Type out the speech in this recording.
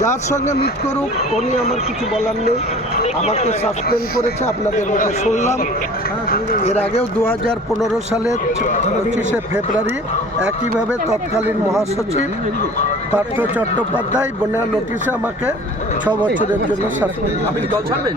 যার সঙ্গে মিট করুক, উনি আমার কিছু বলার নেই। আমাকে সাসপেন্ড করেছে, আপনাদের মধ্যে শুনলাম। এর আগেও দু হাজার পনেরো সালের পঁচিশে ফেব্রুয়ারি একইভাবে তৎকালীন মহাসচিব পার্থ চট্টোপাধ্যায় বন্যা নোটিশে আমাকে ছ বছরের জন্য সাসপেন্ড আপনি দল ছাড়বেন?